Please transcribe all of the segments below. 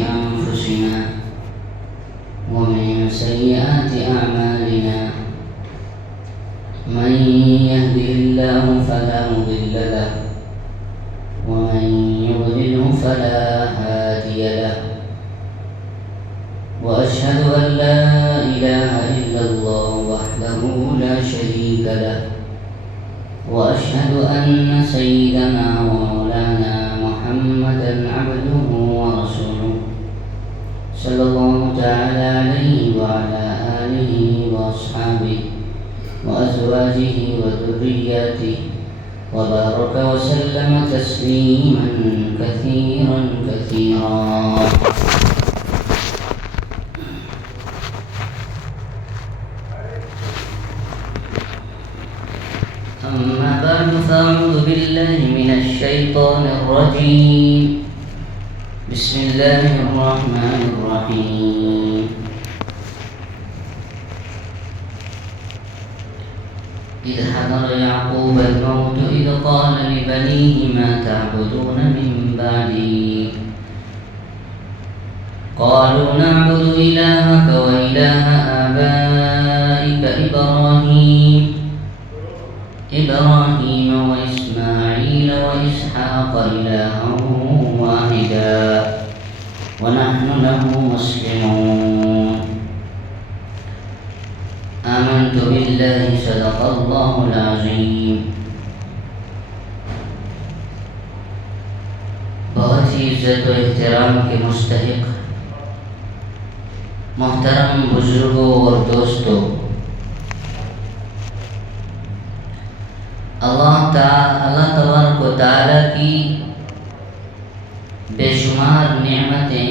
أنفسنا ومن سيئات أعمالنا من يهده الله فلا مضل له ومن يضلله فلا هادي له وأشهد أن لا إله إلا الله وحده لا شريك له وأشهد أن سيدنا ومولانا محمدا عبده ورسوله صلى الله تعالى عليه وعلى آله وأصحابه وأزواجه وذرياته وبارك وسلم تسليما كثيرا كثيرا. أما بعد فأعوذ بالله من الشيطان الرجيم. بسم الله الرحمن الرحيم. إذ حضر يعقوب الموت إذ قال لبنيه ما تعبدون من بعدي قالوا نعبد إلهك وإله آبائك إبراهيم وإسماعيل وإسحاق إلها واحدا ونحن له مسلمون. آمنت بالله صدق الله العظيم. بہت ہی عزت و احترام کے مستحق محترم بزرگوں اور دوستوں، اللہ تبارک و تعالی کی بے شمار نعمتیں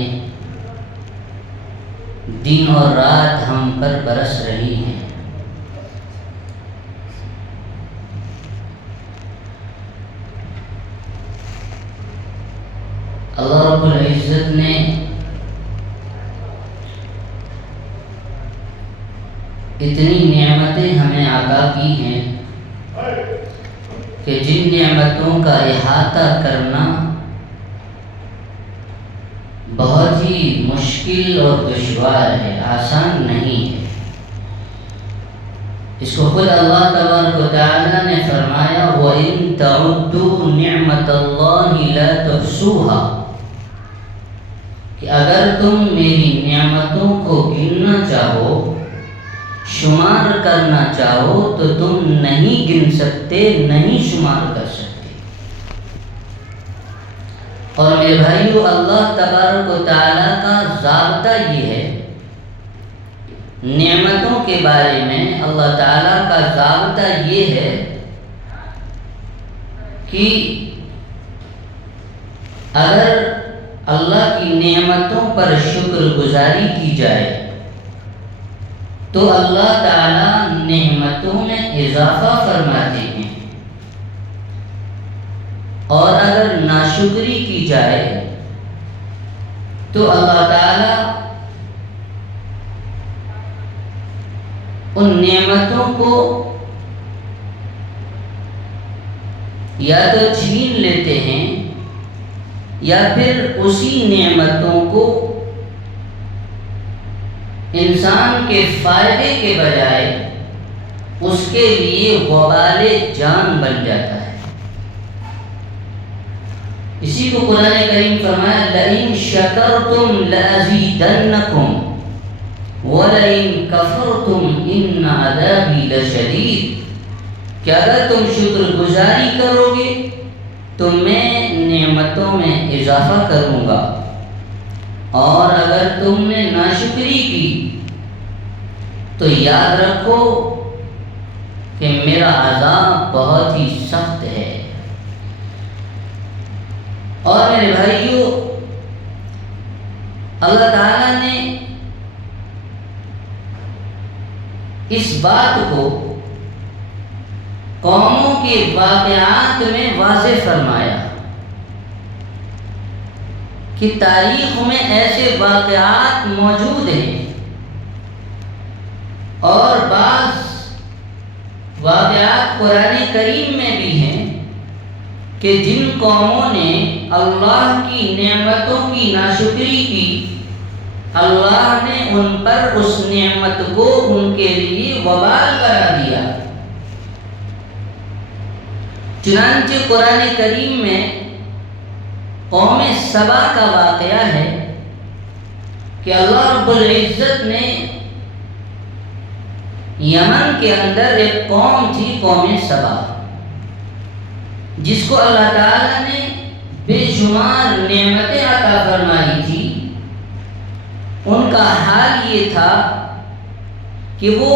دن اور رات ہم پر برس رہی ہیں. اللہ رب العزت نے اتنی نعمتیں ہمیں عطا کی ہیں کہ جن نعمتوں کا احاطہ کرنا بہت ہی مشکل اور دشوار ہے، آسان نہیں ہے. اس کو خود اللہ تبارک و تعالی نے فرمایا وَإِن تَعُدُّوا نِعْمَةَ اللَّهِ لَا تُحْصُوهَا، کہ اگر تم میری نعمتوں کو گننا چاہو، شمار کرنا چاہو تو تم نہیں گن سکتے، نہیں شمار کر سکتے. اور میرے بھائیو، اللہ تبارک و تعالی کا ضابطہ یہ ہے نعمتوں کے بارے میں. اللہ تعالی کا ضابطہ یہ ہے کہ اگر اللہ کی نعمتوں پر شکر گزاری کی جائے تو اللہ تعالی نعمتوں میں اضافہ فرماتے ہیں، اور اگر ناشکری کی جائے تو اللہ تعالی ان نعمتوں کو یا تو چھین لیتے ہیں یا پھر اسی نعمتوں کو انسان کے فائدے کے بجائے اس کے لیے وبال جان بن جاتا ہے. اسی کو قرآن کریم فرمایا لَئِن شَكَرْتُمْ لَأَزِيدَنَّكُمْ وَلَئِن كَفَرْتُمْ إِنَّ عَذَابِي لَشَدِيدٌ، کہ اگر تم شکر گزاری کرو گے تو میں نعمتوں میں اضافہ کروں گا، اور اگر تم نے ناشکری کی تو یاد رکھو کہ میرا عذاب بہت ہی سخت ہے. اور میرے بھائیو، اللہ تعالیٰ نے اس بات کو قوموں کے واقعات میں واضح فرمایا کہ تاریخ میں ایسے واقعات موجود ہیں، اور بعض واقعات قرآن کریم میں بھی ہیں کہ جن قوموں نے اللہ کی نعمتوں کی ناشکری کی، اللہ نے ان پر اس نعمت کو ان کے لیے وبال کرا دیا۔ چنانچہ قرآن کریم میں قوم سبا کا واقعہ ہے کہ اللہ رب العزت نے یمن کے اندر ایک قوم تھی، قوم سبا، جس کو اللہ تعالیٰ نے بے شمار نعمتیں عطا فرمائی تھی۔ ان کا حال یہ تھا کہ وہ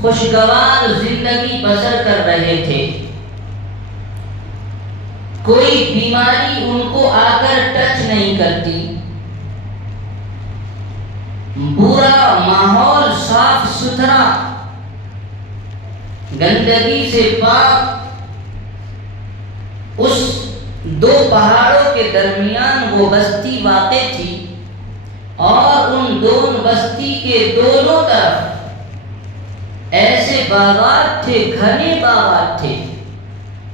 خوشگوار زندگی بسر کر رہے تھے، کوئی بیماری ان کو آ کر ٹچ نہیں کرتی، برا ماحول، صاف ستھرا، گندگی سے پاک، اس دو پہاڑوں کے درمیان وہ بستی واقع تھی، اور ان دونوں بستی کے دونوں طرف ایسے باغات تھے، گھنے باغات تھے،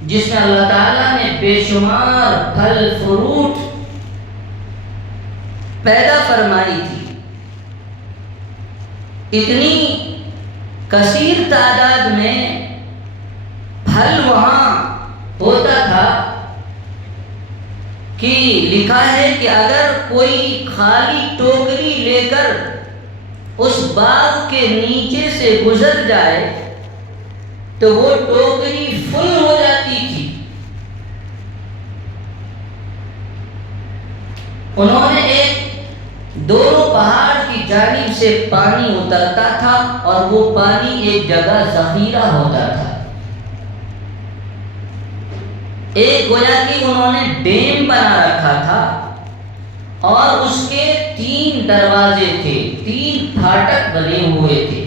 جس میں اللہ تعالیٰ نے بے شمار پھل فروٹ پیدا فرمائی تھی۔ اتنی کثیر تعداد میں پھل وہاں ہوتا تھا کہ لکھا ہے کہ اگر کوئی خالی ٹوکری لے کر اس باغ کے نیچے سے گزر جائے تو وہ ٹوکری فل ہو جاتی تھی۔ انہوں نے دونوں پہاڑ کی جانب سے پانی اترتا تھا اور وہ پانی ایک جگہ ذخیرہ ہوتا تھا۔ ایک گویا کہ انہوں نے ڈیم بنا رکھا تھا اور اس کے 3 دروازے تھے، 3 پھاٹک بنے ہوئے تھے۔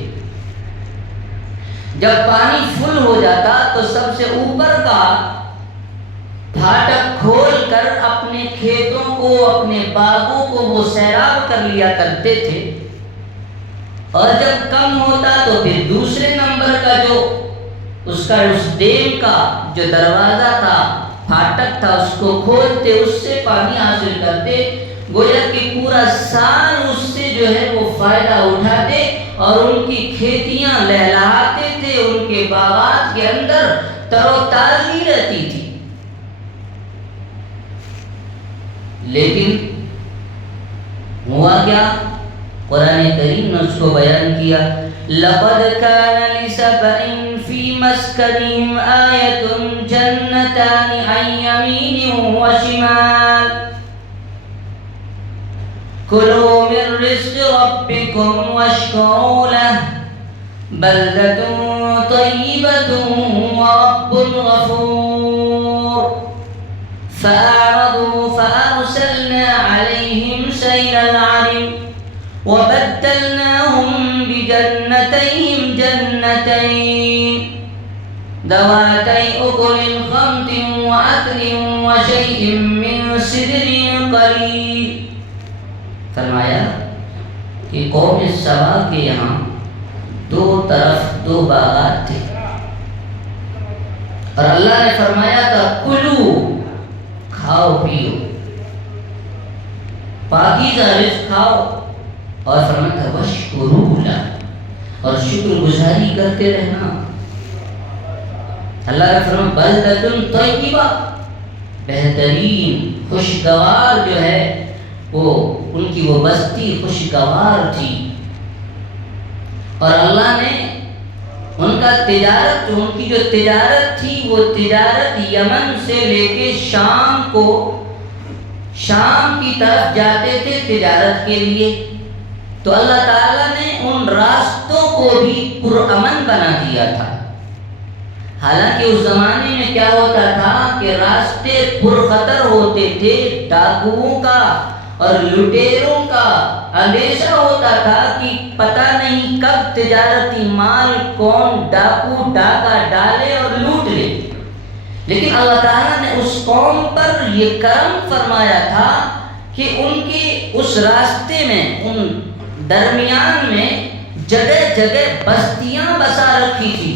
جب پانی فل ہو جاتا تو سب سے اوپر کا پھاٹک کھول کر اپنے کھیتوں کو، اپنے باغوں کو وہ سیراب کر لیا کرتے تھے، اور جب کم ہوتا تو پھر دوسرے نمبر کا جو اس ڈیم کا جو دروازہ تھا، پھاٹک تھا، اس کو کھولتے، اس سے پانی حاصل کرتے، گویا کہ پورا سال اس سے جو ہے وہ فائدہ اٹھاتے اور ان کی کھیتیاں لہلہاتے تھے، ان کے باغات کے اندر تر و تازگی رہتی تھی۔ لیکن ہوا کیا؟ قرآن کریم نے اس کو بیان کیا، لَقَدْ كَانَ لِسَبَإٍ فِي مَسْكَنِهِمْ آيَةٌ جَنَّتَانِ عَنْ يَمِينٍ وَشِمَالٍ كُلُوا مِنْ رِزْقِ رَبِّكُمْ وَاشْكُرُوا لَهُ بَلْدَةٌ طَيِّبَةٌ وَرَبٌّ غَفُورٌ فَأَعْرَضُوا فَأَرْسَلْنَا عَلَيْهِمْ سَيْلَ الْعَرِمِ وَبَدَّلْنَاهُمْ بِجَنَّتَيْهِمْ جَنَّتَيْنِ ذَوَاتَيْ أُكُلٍ خَمْطٍ وَأَثْلٍ وَشَيْءٍ مِّن سِدْرٍ قَلِيلٍ۔ فرمایا کہ قوم سبا کے یہاں 2 طرف 2 باغات تھے، اور اللہ نے فرمایا تھا کلو، کھاؤ پیو، پاکیزہ رزق کھاؤ، اور فرمایا تھا وَاشْكُرُوا لَهُ، اور شکر گزاری کرتے رہنا۔ اللہ نے فرمایا بَلْدَةٌ طَيِّبَةٌ، بہترین خوشگوار جو ہے وہ ان کی وہ بستی خوشگوار تھی، اور اللہ نے ان کا تجارت، ان کی جو تجارت تھی وہ تجارت یمن سے لے کے شام کی طرف جاتے تھے تجارت کے لیے، تو اللہ تعالیٰ نے ان راستوں کو بھی پرامن بنا دیا تھا۔ حالانکہ اس زمانے میں کیا ہوتا تھا کہ راستے پرخطر ہوتے تھے، ڈاکوؤں کا اور لٹیروں کا اندیشہ ہوتا تھا کہ پتہ نہیں کب تجارتی مال کون ڈاکو ڈاکہ ڈالے اور لوٹ لے۔ لیکن اللہ تعالیٰ نے اس قوم پر یہ کرم فرمایا تھا کہ ان کے اس راستے میں، ان درمیان میں جگہ جگہ بستیاں بسا رکھی تھی،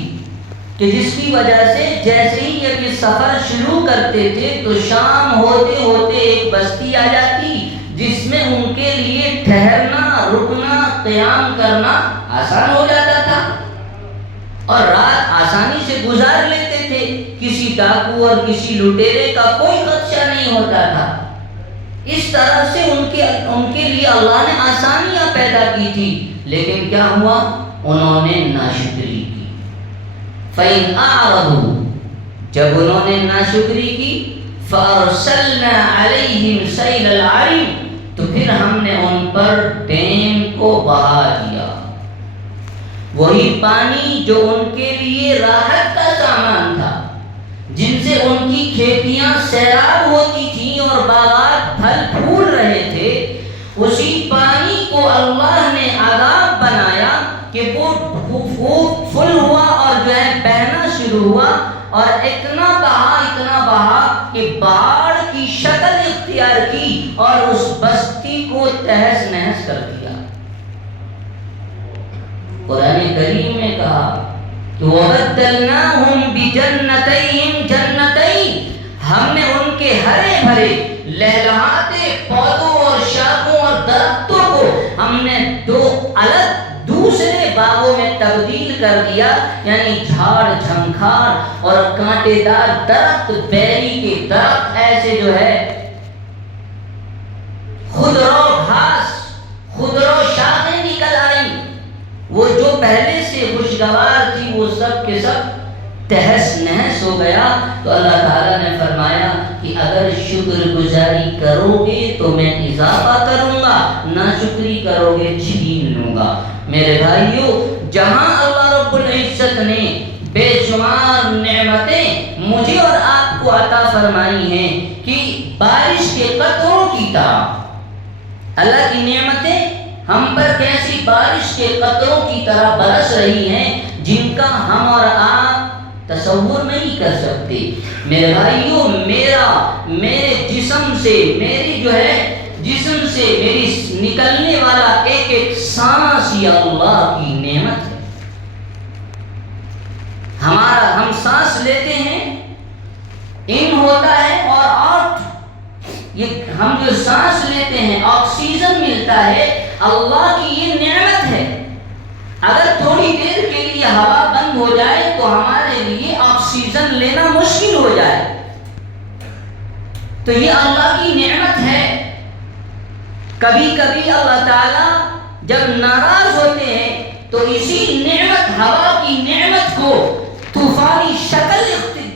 کہ جس کی وجہ سے جیسے ہی یہ سفر شروع کرتے تھے تو شام ہوتے ہوتے ایک بستی آ جاتی جس میں ان کے لیے ٹھہرنا، رکنا، قیام کرنا آسان ہو جاتا تھا اور رات آسانی سے گزار لیتے تھے. کسی ڈاکو اور کسی لٹیرے کا کوئی خدشہ نہیں ہوتا تھا. اس طرح سے ان کے لیے اللہ نے آسانیاں پیدا کی تھی. لیکن کیا ہوا؟ انہوں نے ناشکری کی. فَإِنْ أَعْرَضُوا، جب انہوں نے ناشکری کی، فَأَرْسَلْنَا عَلَيْهِمْ سَيْلَ الْعَرِمِ، تو پھر ہم نے ان پر ڈیم کو بہا دیا. وہی پانی جو ان کے لیے راحت کا سامان تھا، جن سے ان کی کھیتیاں سیراب ہوتی تھیں اور باغات پھل پھول رہے تھے، اسی پانی کو اللہ نے عذاب بنایا کہ وہ فل ہوا اور جو ہے بہنا شروع ہوا اور اتنا بہا کہ باڑ کی شکل اختیار کی اور اس بستی کو تہس نہس کر دیا. قرآن کریم نے کہا کہ وَبَدَّلْنَاهُمْ بِجَنَّتَيْهِمْ جَنَّتَيْنِ، ہم نے ان کے ہرے بھرے لہلہاتے پودوں اور شاخوں اور درختوں کو ہم نے دو الگ دوسرے باغوں میں تبدیل کر دیا. یعنی جھاڑ جھنکھار اور کانٹے دار درخت، بیری کے درخت، ایسے جو ہے خضرو گھاس، خضرو شاخیں نکل آئیں. وہ جو پہلے سے خوشگوار تھی وہ سب کے سب تہس نہس ہو گیا. تو اللہ تعالیٰ نے فرمایا کہ اگر شکر گزاری کرو گے تو میں اضافہ کروں گا، ناشکری کرو گے چھین لوں گا. میرے بھائیو، جہاں اللہ رب العزت نے بے شمار نعمتیں مجھے اور آپ کو عطا فرمائی ہیں کہ بارش کے قطروں کی طرح اللہ کی نعمتیں ہم پر کیسی بارش کے قطروں کی طرح برس رہی ہیں جن کا ہم اور آپ تصور نہیں کر سکتے. میرے بھائیو، میرے جسم سے میری نکلنے والا ایک ایک سانس یہ اللہ کی نعمت ہے. ہم سانس لیتے ہیں، ان ہوتا ہے اور یہ ہم جو سانس لیتے ہیں آکسیجن ملتا ہے، اللہ کی یہ نعمت ہے. اگر تھوڑی دیر کے لیے ہوا بند ہو جائے تو ہمارے لیے آکسیجن لینا مشکل ہو جائے. تو یہ اللہ کی نعمت ہے. کبھی کبھی اللہ تعالیٰ جب ناراض ہوتے ہیں تو اسی نعمت، ہوا کی نعمت کو طوفانی شکل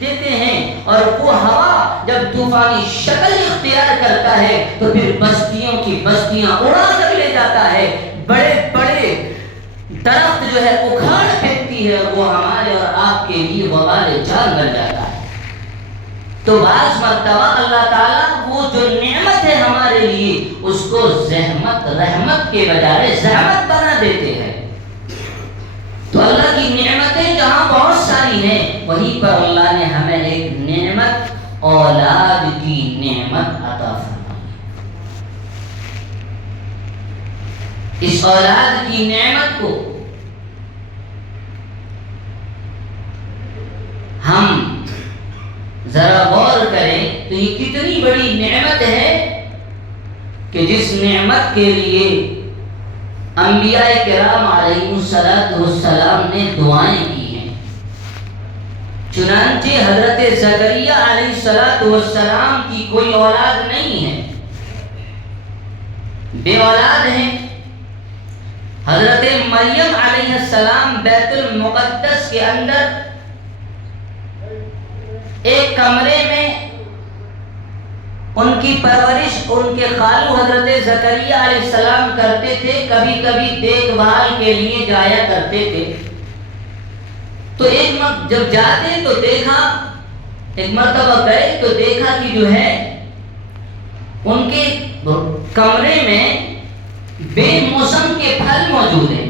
دیتے ہیں، اور وہ ہوا جب طوفانی شکل اختیار کرتا ہے تو پھر بستیوں کی بستیاں اڑا کر لے جاتا ہے. بڑے بڑے درخت جو ہے اکھاڑ پھینکتی ہے اور وہ ہمارے اور آپ کے لیے وبال جان بن جاتا ہے. تو بعض مرتبہ اللہ تعالیٰ وہ جو نعمت ہے ہمارے لیے اس کو رحمت کے بجائے زحمت بنا دیتے ہیں. تو اللہ کی نعمتیں جہاں بہت ساری ہیں، وہیں پر اللہ نے ہمیں ایک نعمت، اولاد کی نعمت عطا فرمائی. اس اولاد کی نعمت کو ہم ذرا غور کریں تو یہ کتنی بڑی نعمت ہے کہ جس نعمت کے لیے انبیاء کرام علیہ السلام نے دعائیں کی ہیں. چنانچہ حضرت زکریا علیہ السلام کی کوئی اولاد نہیں ہے، بے اولاد ہیں. حضرت مریم علیہ السلام بیت المقدس کے اندر ایک کمرے میں ان کی پرورش ان کے خالو حضرت زکریا علیہ السلام کرتے تھے. کبھی کبھی دیکھ بھال کے لیے جایا کرتے تھے. تو ایک جب جاتے تو دیکھا، ایک مرتبہ گئے تو دیکھا کہ جو ہے ان کے کمرے میں بے موسم کے پھل موجود ہیں.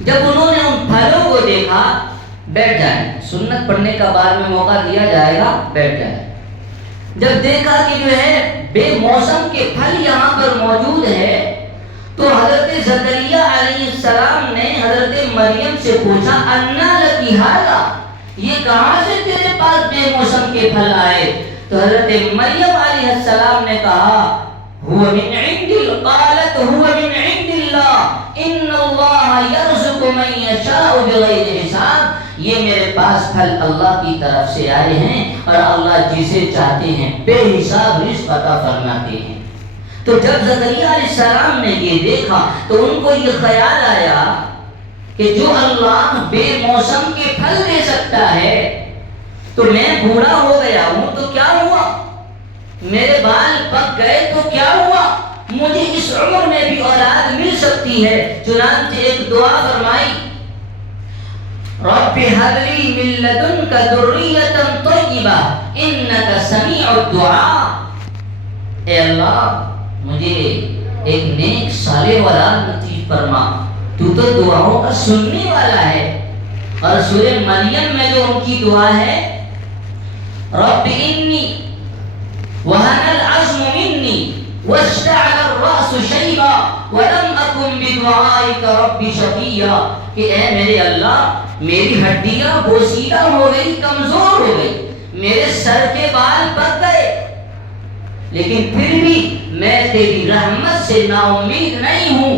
جب انہوں نے ان پھلوں کو دیکھا، بیٹھ جائیں، سنت پڑھنے کا بعد میں موقع دیا جائے گا، بیٹھ جائیں. جب دیکھا کہ جو ہے بے موسم کے پھل یہاں پر موجود ہے تو حضرت زکریا علیہ السلام نے حضرت مریم سے پوچھا، انا لکی ھذا، یہ کہاں سے تیرے پاس بے موسم کے پھل آئے؟ تو حضرت مریم علیہ السلام نے کہا هو من عند قالت هو من عند اللہ ان اللہ یرزق من یشاء بغیر حساب، یہ میرے پاس پھل اللہ کی طرف سے آئے ہیں اور اللہ جسے چاہتے ہیں بے حساب رزق عطا فرماتے ہیں۔ تو جب زکریا علیہ السلام نے یہ دیکھا تو ان کو یہ خیال آیا کہ جو اللہ بے موسم کے پھل دے سکتا ہے، تو میں بوڑھا ہو گیا ہوں تو کیا ہوا، میرے بال پک گئے تو کیا ہوا، مجھے اس عمر میں بھی اولاد مل سکتی ہے۔ چنانچہ ایک دعا فرمائی، رب هب لي من لدنك ذرية طيبة إنك سميع الدعاء، اے اللہ مجھے ایک نیک صالح اولاد نصیب فرما، تو تو دعاؤں کا سننے والا ہے۔ اور سورہ مریم میں جو ان کی دعا ہے، رب انی وہن العظم منی واشتعل الرأس شیبا ولم اکن بدعائک رب شقیا، کہ اے میرے اللہ میری ہڈیاں بوسیدہ ہو گئی، کمزور ہو گئی، میرے سر کے بال پک گئے، لیکن پھر بھی میں تیری رحمت سے نا امید نہیں ہوں۔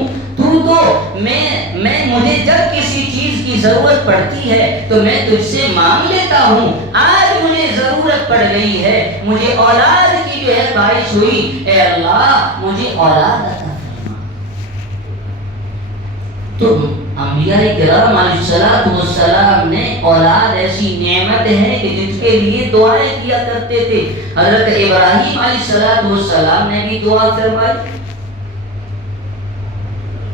مجھے جب کسی چیز کی ضرورت پڑتی ہے تو میں تجھ سے مانگ لیتا ہوں، آج مجھے ضرورت پڑ گئی ہے، مجھے اولاد کی جو ہے خواہش ہوئی، اے اللہ مجھے اولاد عطا فرما۔ تو انبیاء کرام علیہ السلام نے اولاد ایسی نعمت ہے کہ جس کے لیے دعائیں کیا کرتے تھے۔ حضرت ابراہیم علیہ السلام نے بھی دعا فرمائی،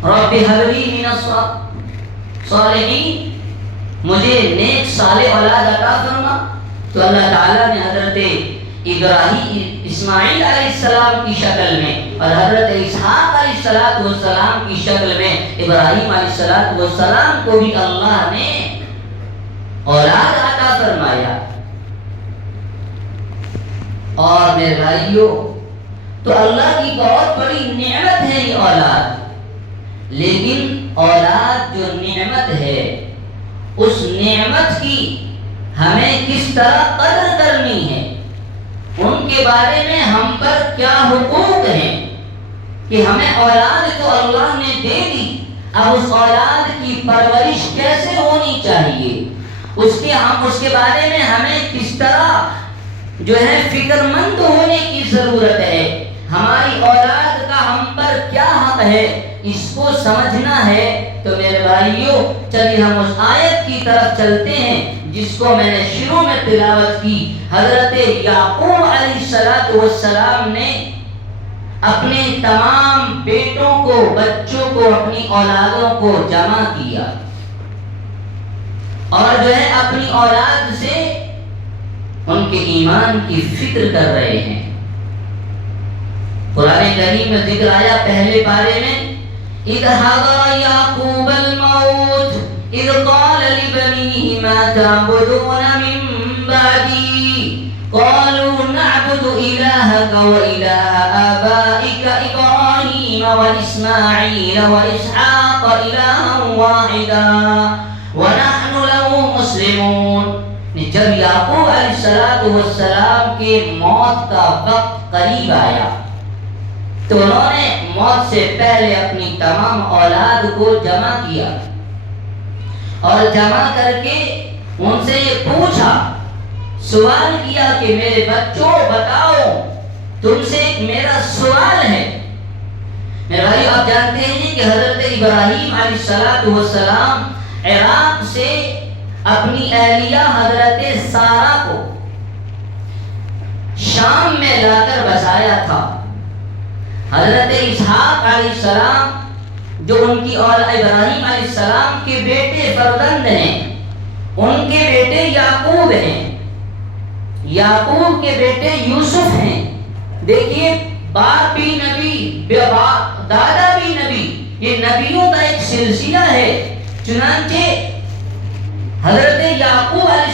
رب هب لي من الصالحین، مجھے نیک صالح اولاد عطا فرما۔ تو اللہ تعالیٰ نے حضرت اسماعیل علیہ السلام کی شکل میں اور حضرت اسحاق علیہ السلام کی شکل میں ابراہیم علیہ السلام کو بھی اللہ نے اولاد عطا فرمایا۔ اور میرے بھائیوں، تو اللہ کی بہت بڑی نعمت ہے یہ اولاد، لیکن اولاد جو نعمت ہے اس نعمت کی ہمیں کس طرح قدر کرنی ہے، ان کے بارے میں ہم پر کیا حقوق ہیں کہ ہمیں اولاد تو اللہ نے دے دی، اب اس اولاد کی پرورش کیسے ہونی چاہیے، اس کے بارے میں ہمیں کس طرح جو ہے فکر مند ہونے کی ضرورت ہے، ہماری اولاد کا ہم پر کیا حق ہے، اس کو سمجھنا ہے۔ تو میرے بھائیوں چلیے ہم اس آیت کی طرف چلتے ہیں جس کو میں نے شروع میں تلاوت کی۔ حضرت یعقوب علیہ السلام نے اپنے تمام بیٹوں کو، بچوں کو، اپنی اولادوں کو جمع کیا اور جو ہے اپنی اولاد سے ان کے ایمان کی فکر کر رہے ہیں۔ قرآن کریم میں ذکر آیا پہلے پارے میں، اذ حضر یعقوب الموت اذ قال لبنیہ ما تعبدون من بعدی قالوا نعبد الہک و الہ آبائک ابراہیم و اسماعیل و اسحاق الہا واحدا ونحن له مسلمون۔ جب یعقوب علیہ السلام کے موت کا وقت قریب آیا تو انہوں نے موت سے پہلے اپنی تمام اولاد کو جمع کیا اور جمع کر کے ان سے یہ پوچھا، سوال کیا کہ میرے بچوں بتاؤ، تم سے ایک میرا سوال ہے۔ میرے بھائی آپ جانتے ہیں کہ حضرت ابراہیم علیہ السلام عراق سے اپنی اہلیہ حضرت سارہ کو شام میں لا کر بسایا تھا۔ حضرت اسحاق علیہ السلام جو ان کی اولاد ابراہیم علیہ السلام کے بیٹے فرزند ہیں، ان کے بیٹے یعقوب ہیں، یعقوب کے بیٹے یوسف ہیں۔ دیکھیے باپ بھی نبی، دادا بھی نبی، یہ نبیوں کا ایک سلسلہ ہے۔ چنانچہ حضرت یعقوب علیہ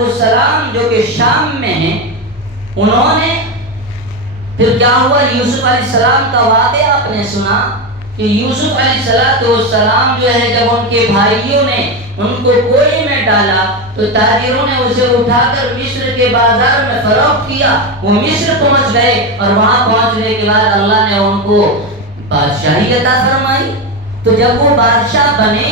السلام جو کہ شام میں ہیں، انہوں نے پھر کیا ہوا، یوسف علیہ السلام کا واقعہ آپ نے سنا کہ یوسف علیہ السلام جو ہے جب ان کے بھائیوں نے ان کو کوئے میں ڈالا تو تاجروں نے اسے اٹھا کر مصر کے بازار میں فروخت کیا. وہ مصر پہنچ گئے اور وہاں پہنچنے کے بعد اللہ نے ان کو بادشاہی عطا فرمائی. تو جب وہ بادشاہ بنے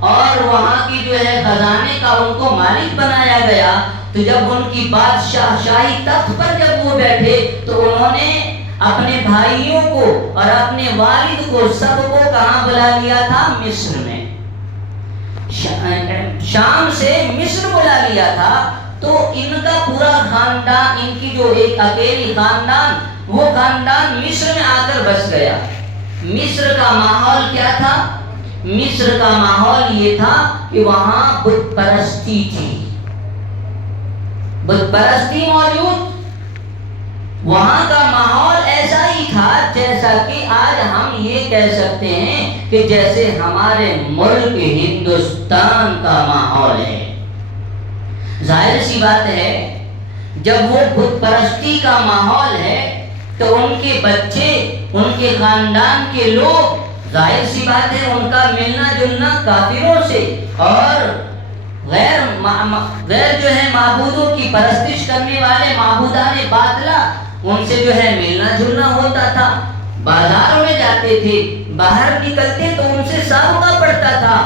اور وہاں کی جو ہے خزانے کا ان کو مالک بنایا گیا, تو جب ان کی بادشاہ شاہی تخت پر جب وہ بیٹھے تو انہوں نے اپنے بھائیوں کو اور اپنے والد کو سب کو کہاں بلا لیا تھا؟ مصر میں. شام سے مصر بلا لیا تھا. تو ان کا پورا خاندان, ان کی جو ایک اکیلی خاندان, وہ خاندان مصر میں آ کر بس گیا. مصر کا ماحول کیا تھا؟ مصر کا ماحول یہ تھا کہ وہاں بت پرستی تھی, بت پرستی موجود. وہاں کا ماحول ایسا ہی تھا جیسا کہ آج ہم یہ کہہ سکتے ہیں کہ جیسے ہمارے ملک ہندوستان کا ماحول ہے. ظاہر سی بات ہے جب وہ بت پرستی کا ماحول ہے تو ان کے بچے, ان کے خاندان کے لوگ, ظاہر سی بات ہے ان کا ملنا جلنا کافروں سے اور غیر جو ہے معبودوں کی پرستش کرنے والے معبودان باطلہ, ان سے جو ہے ملنا جلنا ہوتا تھا. بازاروں میں جاتے تھے, باہر نکلتے تو ان سے سابقہ پڑتا تھا.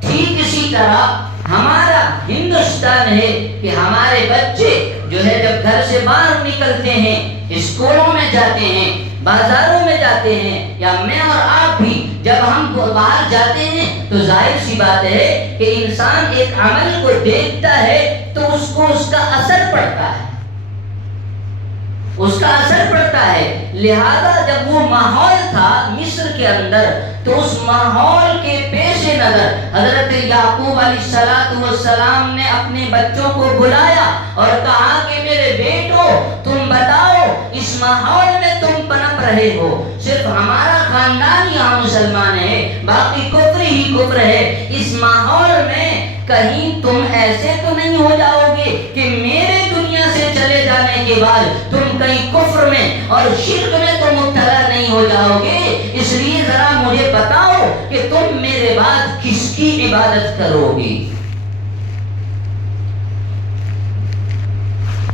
ٹھیک اسی طرح ہمارا ہندوستان ہے کہ ہمارے بچے جو ہے جب گھر سے باہر نکلتے ہیں, اسکولوں میں جاتے ہیں, بازاروں میں جاتے ہیں, یا میں اور آپ بھی جب ہم باہر جاتے ہیں تو ظاہر سی بات ہے کہ انسان ایک عمل کو دیکھتا ہے تو اس کو اس کا اثر پڑتا ہے, اس کا اثر پڑتا ہے. لہذا جب وہ ماحول تھا مصر کے اندر تو اس ماحول کے پیش نظر حضرت یعقوب علیہ السلام نے اپنے بچوں کو بلایا اور کہا کہ میرے بیٹو تم بتاؤ اس ماحول میں تم پنپ رہے ہو, صرف ہمارا خاندان یہاں مسلمان ہے, باقی کفر ہی کفر ہے. اس ماحول میں کہیں تم ایسے تو نہیں ہو جاؤ گے کہ میرے دنیا سے چلے جانے کے بعد تم کہیں کفر میں اور شرک میں تو مبتلا نہیں ہو جاؤ گے. اس لیے ذرا مجھے بتاؤ کہ تم میرے بعد کس کی عبادت کرو گے.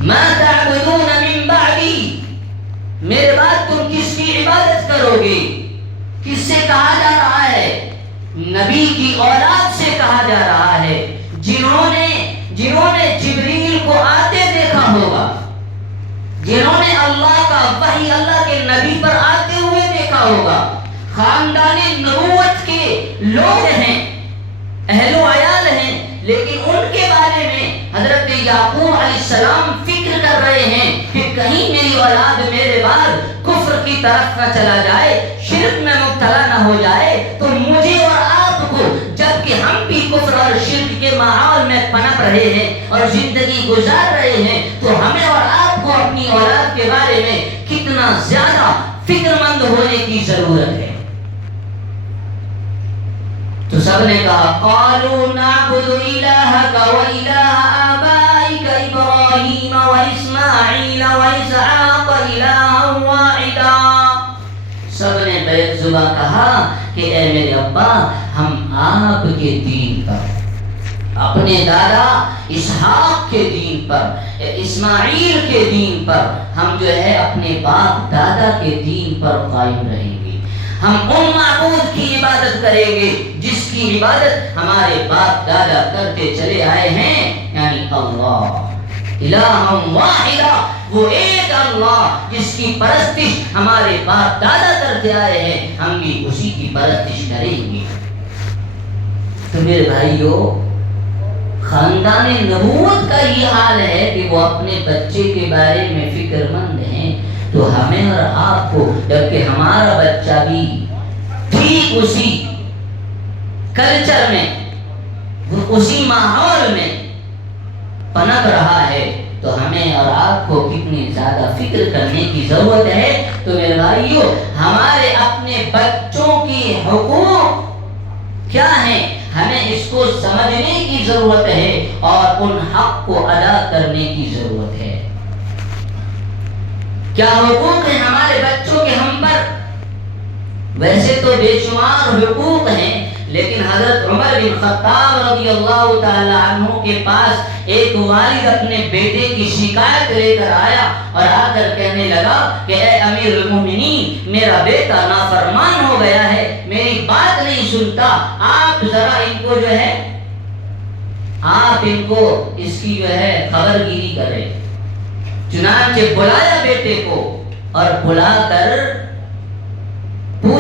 ما تعبدون من بعدی, میرے بعد تم کس کی عبادت کرو گے. کس سے کہا جا رہا ہے؟ نبی کی اولاد سے کہا جا رہا ہے جنہوں نے جبریل کو آتے دیکھا ہوگا, جنہوں نے اللہ کا وحی اللہ کے نبی پر آتے ہوئے دیکھا ہوگا. خاندان نبوت کے لوگ ہیں, اہل و عیال ہیں, لیکن ان کے بارے میں حضرت یعقوب علیہ السلام فکر کر رہے ہیں کہ کہیں میری اولاد میرے بعد کفر کی طرف نہ چلا جائے, شرک میں مبتلا نہ ہو جائے. تو مجھے اور آپ کو جبکہ ہم بھی کفر اور شرک کے ماحول میں پنپ رہے ہیں اور زندگی گزار رہے ہیں, تو ہمیں اور آپ کو اپنی اولاد کے بارے میں کتنا زیادہ فکر مند ہونے کی ضرورت ہے. تو سب نے کہا قالوا نعبد الہک و الہ آبائک ابراہیم و اسماعیل و اسحاق الہا واحدا. سب نے بیک زباں کہا کہ اے میرے ابا, ہم آپ کے دین پر, اپنے دادا اسحاق کے دین پر, اسماعیل کے دین پر, ہم جو ہے اپنے باپ دادا کے دین پر قائم رہیں گے. ہم ان معبود کی عبادت کریں گے جس کی عبادت ہمارے باپ دادا کرتے چلے آئے ہیں, یعنی اللہ الہ واحدہ, وہ ایک اللہ جس کی پرستش ہمارے باپ دادا کرتے آئے ہیں, ہم بھی اسی کی پرستش کریں گے. تو میرے بھائیو, خاندان نبوت کا یہ حال ہے کہ وہ اپنے بچے کے بارے میں فکر مند ہیں, تو ہمیں اور آپ کو جبکہ ہمارا بچہ بھی ٹھیک اسی کلچر میں, اسی ماحول میں پنپ رہا ہے, تو ہمیں اور آپ کو کتنی زیادہ فکر کرنے کی ضرورت ہے. تو میرے بھائیو, ہمارے اپنے بچوں کی حقوق کیا ہیں, ہمیں اس کو سمجھنے کی ضرورت ہے اور ان حق کو ادا کرنے کی ضرورت ہے. کیا حقوق ہیں ہمارے بچوں کے ہم پر؟ ویسے تو بے شمار حقوق ہیں, لیکن حضرت عمر بن خطاب رضی اللہ تعالی عنہ کے پاس ایک والد اپنے بیٹے کی شکایت لے کر آیا اور آ کر کہنے لگا کہ اے امیر المومنین، میرا بیٹا نافرمان ہو گیا ہے، میری بات نہیں سنتا، آپ ذرا ان کو جو ہے آپ ان کو اس کی جو ہے خبر گیری کریں۔ چنانچہ بلایا بیٹے کو اور بلا کر پوچھا